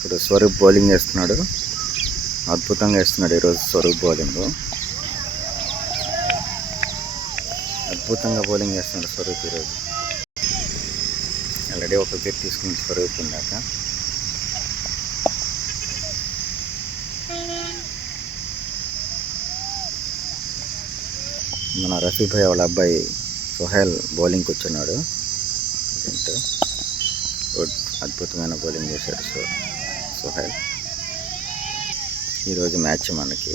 ఇప్పుడు స్వరూప్ బౌలింగ్ వేస్తున్నాడు. అద్భుతంగా వేస్తున్నాడు ఈరోజు స్వరూప్ బౌలింగ్. అద్భుతంగా బౌలింగ్ వేస్తున్నాడు స్వరూప్ ఈరోజు. ఆల్రెడీ ఒక వికెట్ తీసుకుని స్వరూప్ ఇందాక. మన రఫీ భాయ్ వాళ్ళ అబ్బాయి సుహైల్ బౌలింగ్ కూర్చున్నాడు. గుడ్, అద్భుతమైన బౌలింగ్ చేశాడు సుహైల్. ఈరోజు మ్యాచ్ మనకి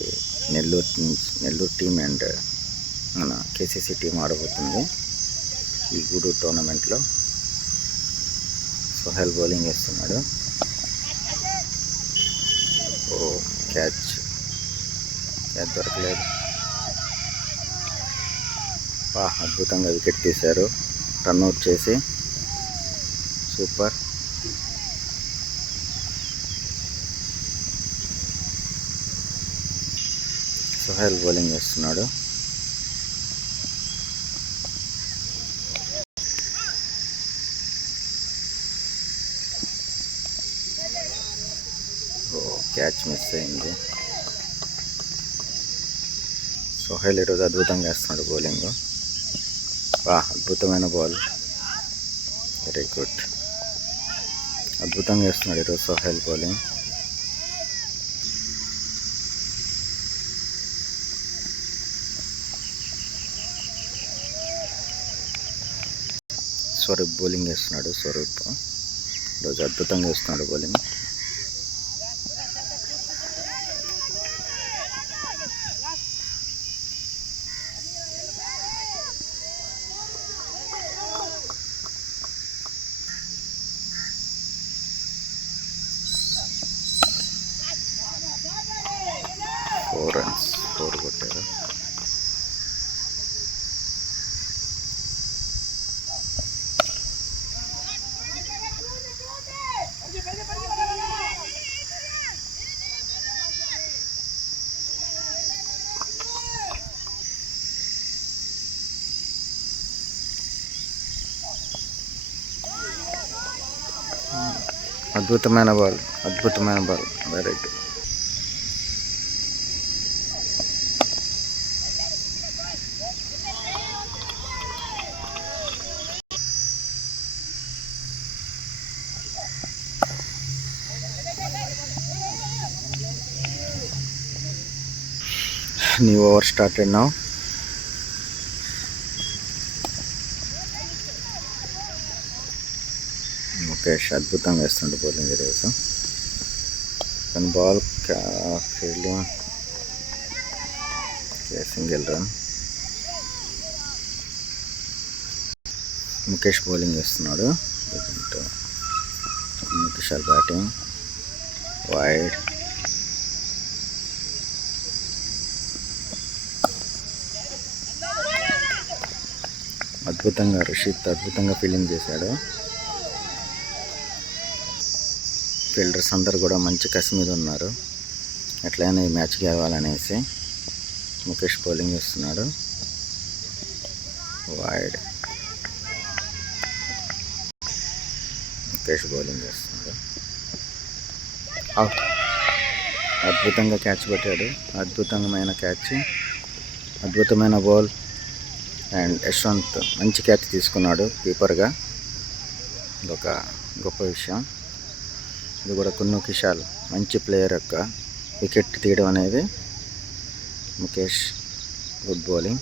నెల్లూరు టీం అండ్ మన కేసీసీ టీం ఆడబోతుంది ఈ గూడూరు టోర్నమెంట్లో. సుహైల్ బౌలింగ్ వేస్తున్నాడు. ఓ క్యాచ్ దొరకలేదు. అద్భుతంగా వికెట్ తీశారు రన్అట్ చేసి. సూపర్. సుహైల్ బౌలింగ్ వేస్తున్నాడు. క్యాచ్ మిస్ అయింది. సుహైల్ ఈరోజు అద్భుతంగా వేస్తున్నాడు బౌలింగ్. అద్భుతమైన బాల్. Very good. అద్భుతంగా వేస్తున్నాడు ఈరోజు సుహైల్ బౌలింగ్. స్వరూప్ బౌలింగ్ వేస్తున్నాడు. స్వరూప్ ఈరోజు అద్భుతంగా వేస్తున్నాడు బౌలింగ్. ఫోర్ కొట్టారు. అద్భుతమైన ball. Very good. New over started now. Mukesh అద్భుతంగా వేస్తుండే బౌలింగ్ ఈరోజు. తన ball fielding single run. Mukesh bowling వేస్తున్నాడు. Mukesh batting wide. అద్భుతంగా ఫీల్డింగ్ చేశాడు. ఫీల్డర్స్ అందరు కూడా మంచి కసి మీద ఉన్నారు. ఎట్లయినా ఈ మ్యాచ్ గెలవాలనేసి ముఖేష్ బౌలింగ్ వేస్తున్నాడు. వైడ్. ముఖేష్ బౌలింగ్ వేస్తున్నాడు. అద్భుతంగా క్యాచ్ పెట్టాడు. అద్భుతమైన క్యాచ్, అద్భుతమైన బాల్. అండ్ యశ్వంత్ మంచి క్యాచ్ తీసుకున్నాడు కీపర్గా. ఇదొక గొప్ప విషయం. ఇది కూడా కున్ను కిషాల్ మంచి ప్లేయర్ యొక్క వికెట్ తీయడం అనేది. Mukesh good bowling.